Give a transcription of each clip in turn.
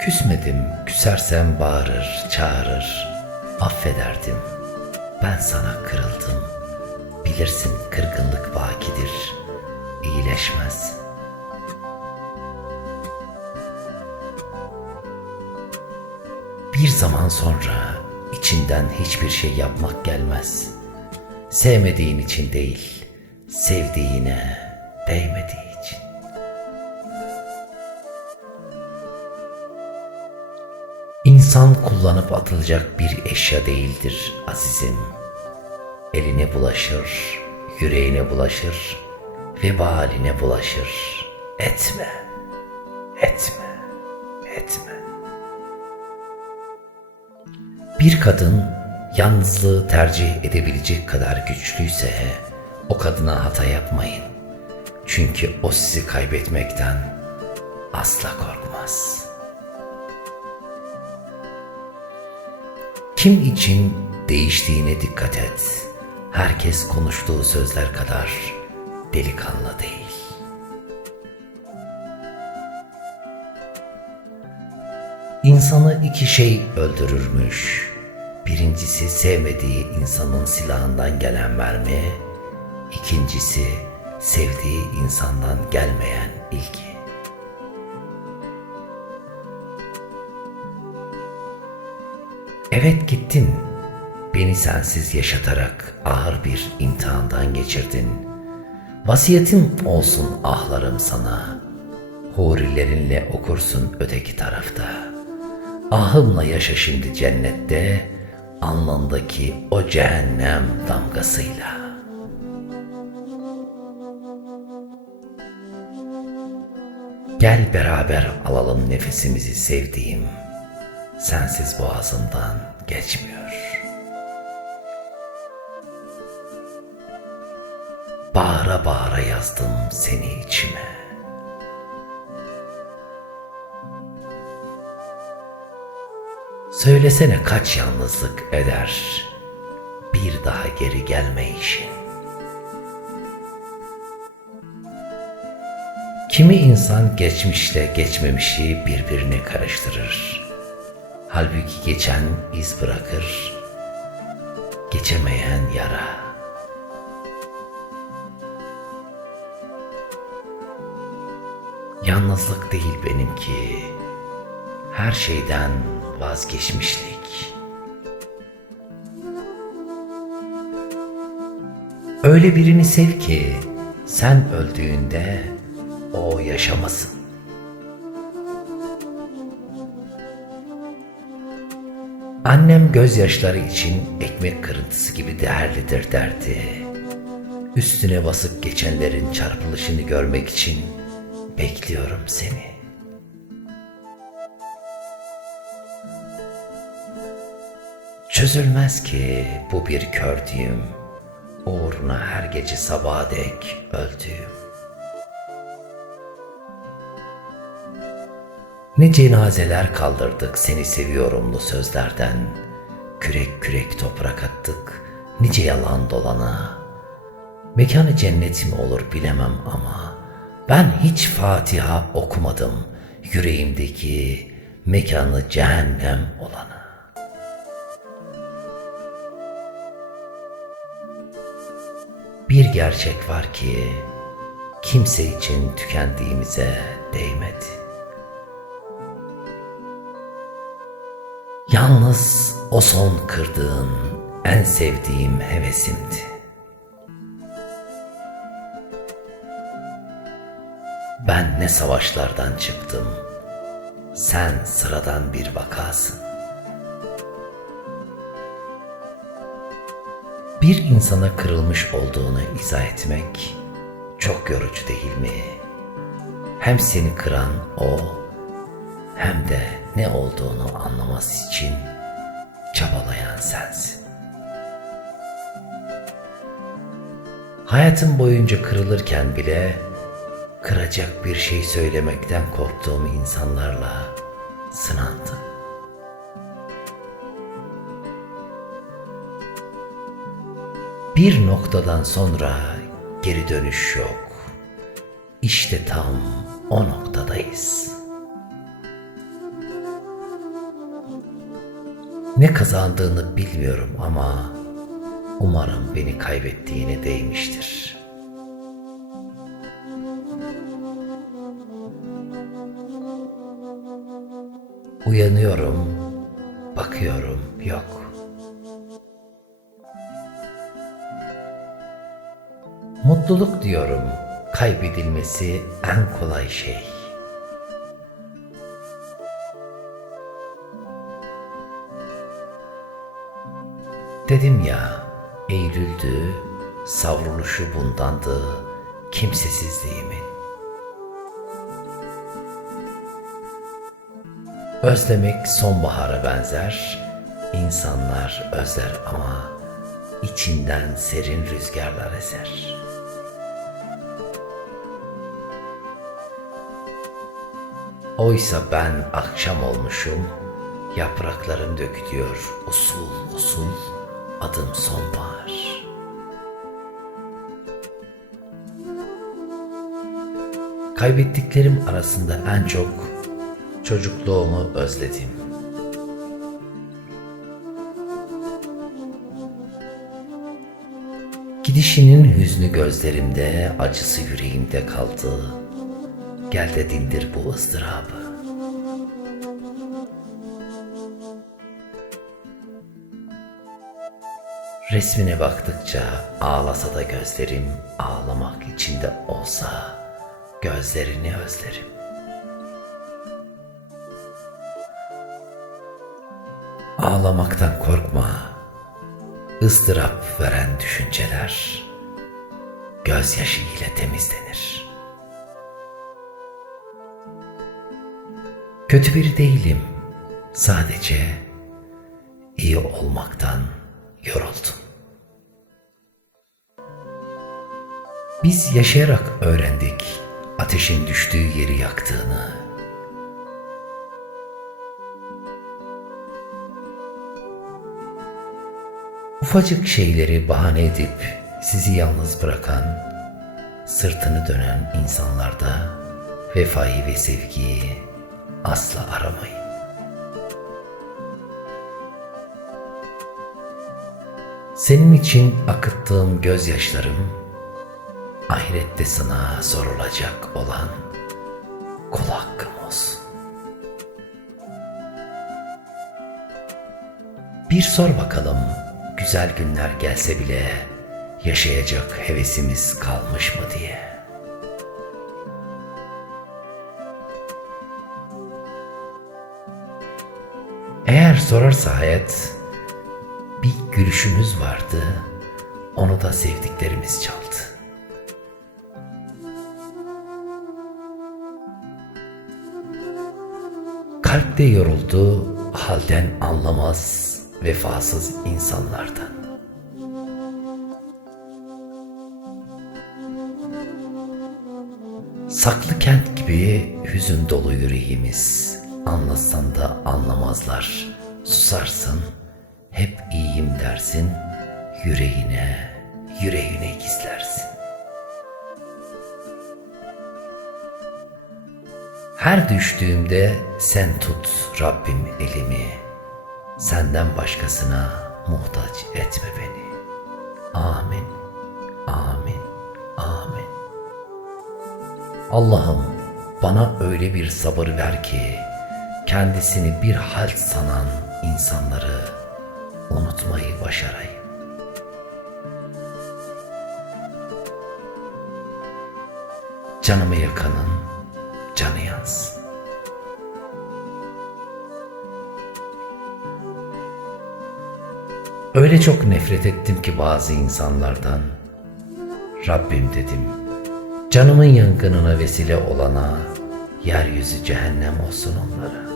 Küsmedim, küsersem bağırır, çağırır, affederdim. Ben sana kırıldım. Bilirsin kırgınlık bakidir, iyileşmez. Bir zaman sonra içinden hiçbir şey yapmak gelmez. Sevmediğin için değil, sevdiğine değmediği İnsan kullanıp atılacak bir eşya değildir azizim. Eline bulaşır, yüreğine bulaşır, vebaline bulaşır. Etme, etme, etme. Bir kadın yalnızlığı tercih edebilecek kadar güçlüyse o kadına hata yapmayın. Çünkü o sizi kaybetmekten asla korkmaz. Kim için değiştiğine dikkat et. Herkes konuştuğu sözler kadar delikanlı değil. İnsanı iki şey öldürürmüş. Birincisi sevmediği insanın silahından gelen mermi, ikincisi sevdiği insandan gelmeyen ilgi. Evet gittin. Beni sensiz yaşatarak ağır bir imtihandan geçirdin. Vasiyetim olsun ahlarım sana. Hurilerinle okursun öteki tarafta. Ahımla yaşa şimdi cennette, alnındaki o cehennem damgasıyla. Gel beraber alalım nefesimizi sevdiğim. Sensiz boğazından geçmiyor. Bağıra bağıra yazdım seni içime. Söylesene kaç yalnızlık eder bir daha geri gelmeyişin. Kimi insan geçmişle geçmemişi birbirine karıştırır. Halbuki geçen iz bırakır, geçemeyen yara. Yalnızlık değil benimki, her şeyden vazgeçmişlik. Öyle birini sev ki sen öldüğünde o yaşamasın. Annem gözyaşları için ekmek kırıntısı gibi değerlidir derdi. Üstüne basıp geçenlerin çarpılışını görmek için bekliyorum seni. Çözülmez ki bu bir kördüğüm, uğruna her gece sabaha dek öldüğüm. Ne cenazeler kaldırdık seni seviyorumlu sözlerden. Kürek kürek toprak attık nice yalan dolana. Mekanı cennet mi olur bilemem ama ben hiç Fatiha okumadım yüreğimdeki mekanı cehennem olana. Bir gerçek var ki kimse için tükendiğimize değmedi. Yalnız o son kırdığın en sevdiğim hevesimdi. Ben ne savaşlardan çıktım, sen sıradan bir vakasın. Bir insana kırılmış olduğunu izah etmek çok yorucu değil mi? Hem seni kıran o, hem de ne olduğunu anlaması için çabalayan sensin. Hayatım boyunca kırılırken bile kıracak bir şey söylemekten korktuğum insanlarla sınandım. Bir noktadan sonra geri dönüş yok. İşte tam o noktadayız. Ne kazandığını bilmiyorum ama umarım beni kaybettiğine değmiştir. Uyanıyorum, bakıyorum, yok. Mutluluk diyorum, kaybedilmesi en kolay şey. Dedim ya, Eylül'dü, savruluşu bundandı, kimsesizliğimin. Özlemek sonbahara benzer, insanlar özler ama içinden serin rüzgarlar eser. Oysa ben akşam olmuşum, yapraklarım dökülüyor usul usul, adım sonbahar. Kaybettiklerim arasında en çok çocukluğumu özledim. Gidişinin hüznü gözlerimde, acısı yüreğimde kaldı. Gel de dindir bu ızdırabı. Resmine baktıkça ağlasa da gözlerim, ağlamak içinde olsa gözlerini özlerim. Ağlamaktan korkma. ızdırap veren düşünceler gözyaşı ile temizlenir. Kötü biri değilim. Sadece iyi olmaktan yoruldum. Biz yaşayarak öğrendik ateşin düştüğü yeri yaktığını. Ufacık şeyleri bahane edip sizi yalnız bırakan, sırtını dönen insanlarda vefayı ve sevgiyi asla aramayın. Senin için akıttığım gözyaşlarım ahirette sana sorulacak olan kul hakkım olsun. Bir sor bakalım güzel günler gelse bile yaşayacak hevesimiz kalmış mı diye. Eğer sorarsa hayat bir gülüşümüz vardı onu da sevdiklerimiz çaldı. Kalp de yoruldu halden anlamaz vefasız insanlardan. Saklı kent gibi hüzün dolu yüreğimiz. Anlatsan da anlamazlar. Susarsın, hep iyiyim dersin. Yüreğine, yüreğine gizlersin. Her düştüğümde sen tut Rabbim elimi. Senden başkasına muhtaç etme beni. Amin. Amin. Amin. Allah'ım bana öyle bir sabır ver ki kendisini bir hal sanan insanları unutmayı başarayım. Canımı yakanın canı yansın. Öyle çok nefret ettim ki bazı insanlardan. Rabbim dedim, canımın yangınına vesile olana, yeryüzü cehennem olsun onlara.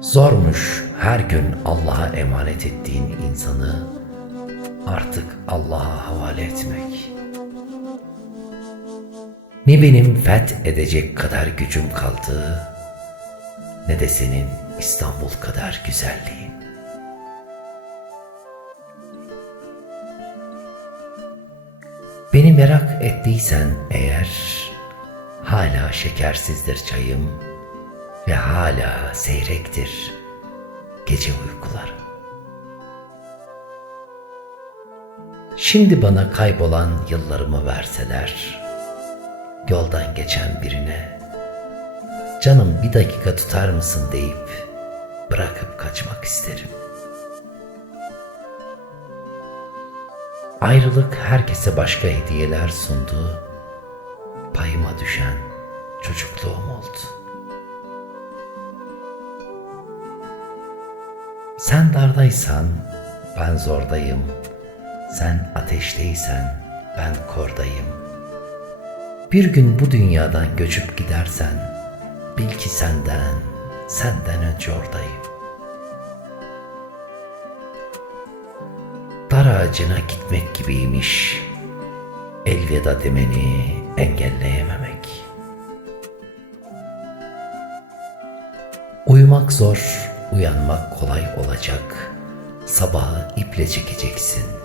Zormuş her gün Allah'a emanet ettiğin insanı artık Allah'a havale etmek. Ne benim feth edecek kadar gücüm kaldı, ne de senin İstanbul kadar güzelliğin. Beni merak ettiysen eğer Hala şekersizdir çayım ve hala seyrektir gece uykuları. Şimdi bana kaybolan yıllarımı verseler, yoldan geçen birine, canım bir dakika tutar mısın deyip bırakıp kaçmak isterim. Ayrılık herkese başka hediyeler sundu, payıma düşen çocukluğum oldu. Sen dardaysan ben zordayım. Sen ateşteysen ben kordayım. Bir gün bu dünyadan göçüp gidersen bil ki senden, senden önce oradayım. Dar ağacına gitmek gibiymiş. Elveda demeni engelleyememek. Uyumak zor, uyanmak kolay olacak. Sabahı iple çekeceksin.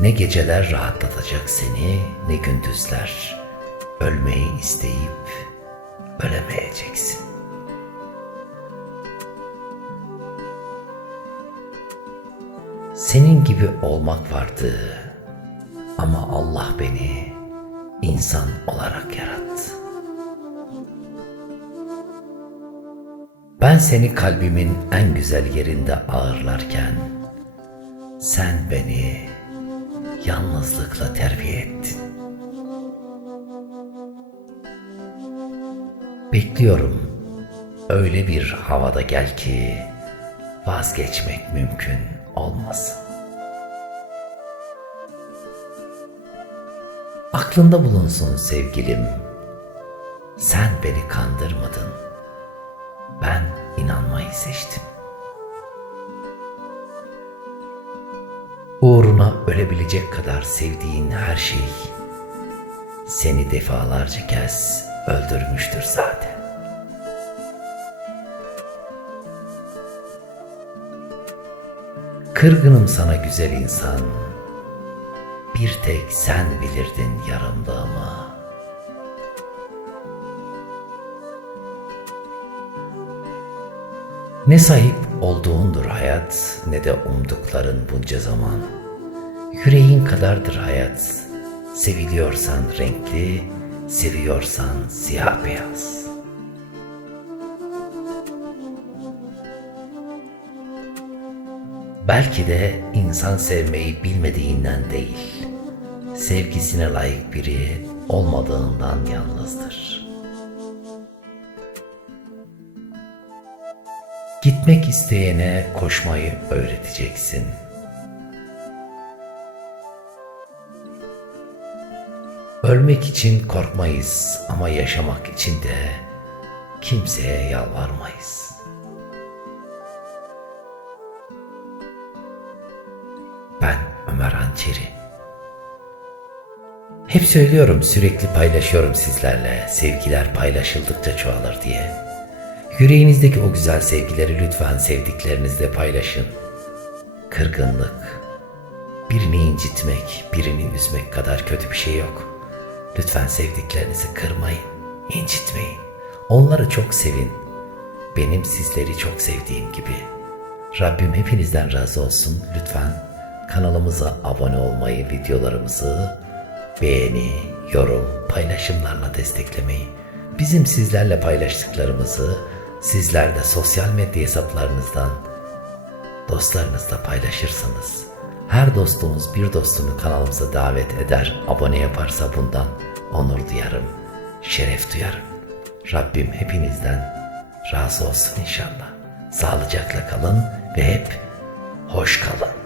Ne geceler rahatlatacak seni, ne gündüzler. Ölmeyi isteyip ölemeyeceksin. Senin gibi olmak vardı ama Allah beni insan olarak yarattı. Ben seni kalbimin en güzel yerinde ağırlarken sen beni yalnızlıkla terbiye ettin. Bekliyorum öyle bir havada gel ki vazgeçmek mümkün olmasın. Aklında bulunsun sevgilim. Sen beni kandırmadın. Ben inanmayı seçtim. Uğruna ölebilecek kadar sevdiğin her şey seni defalarca kez öldürmüştür zaten. Kırgınım sana güzel insan. Bir tek sen bilirdin yarımlığımı. Ne sahip olduğundur hayat ne de umdukların bunca zaman. Yüreğin kadardır hayat. Seviliyorsan renkli, seviyorsan siyah beyaz. Belki de insan sevmeyi bilmediğinden değil, sevgisine layık biri olmadığından yalnızdır. Gitmek isteyene koşmayı öğreteceksin. Ölmek için korkmayız ama yaşamak için de kimseye yalvarmayız. Ben Ömer Hançeri. Hep söylüyorum sürekli paylaşıyorum sizlerle. Sevgiler paylaşıldıkça çoğalır diye. Yüreğinizdeki o güzel sevgileri lütfen sevdiklerinizle paylaşın. Kırgınlık, birini incitmek, birini üzmek kadar kötü bir şey yok. Lütfen sevdiklerinizi kırmayın, incitmeyin. Onları çok sevin. Benim sizleri çok sevdiğim gibi. Rabbim hepinizden razı olsun. Lütfen kanalımıza abone olmayı, videolarımızı beğeni, yorum, paylaşımlarla desteklemeyi, bizim sizlerle paylaştıklarımızı sizler de sosyal medya hesaplarınızdan dostlarınızla paylaşırsanız, her dostumuz bir dostunu kanalımıza davet eder, abone yaparsa bundan onur duyarım, şeref duyarım. Rabbim hepinizden razı olsun inşallah. Sağlıcakla kalın ve hep hoş kalın.